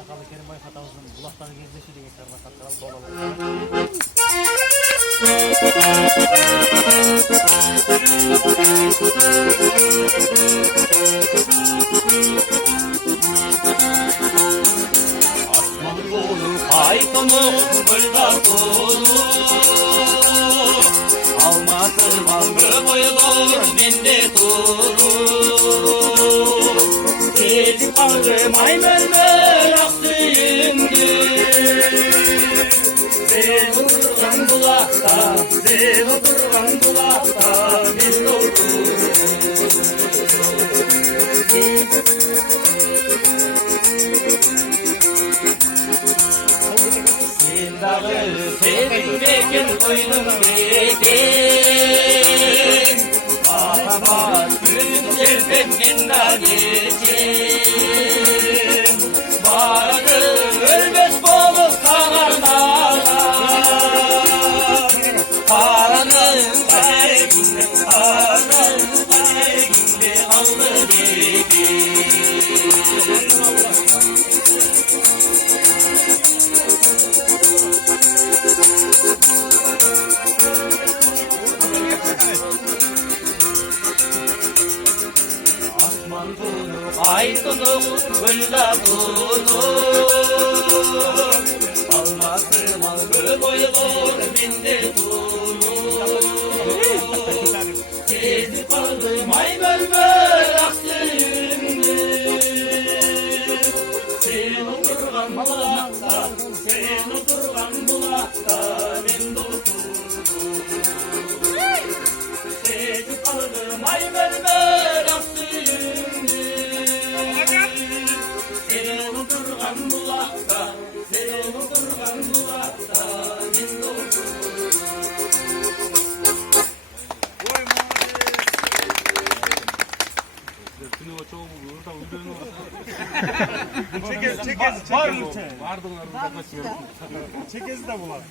Sakallı Kerim Bay Hatamızın bulakları gezleşi diye karma sakal dolalı. Asman dolu kaytonu gölda dolu alması mangı boyulur mende dolu Tezi kaldı maymermer aksıyımdı Sen oturgan bulakta, sen oturgan bulakta bir oldu Sen dağı sevinmeken koynum beken Bana bak gözüm serpen minna geçen Vardı ölmez bolup sağarmana Paranın kaygında aldı gibi Asman bunu aydınlık gölda bunu alması mangı boyulur binde bunu Tezi kaldı maymermer aksıyımdı Sen oturgan bulakta, sen oturgan bulakta ben dostum Tezi kaldı maymermer aksıyımdı Sen oturgan bulakta, sen oturgan bulakta ben dostum Çekezi de bulalım.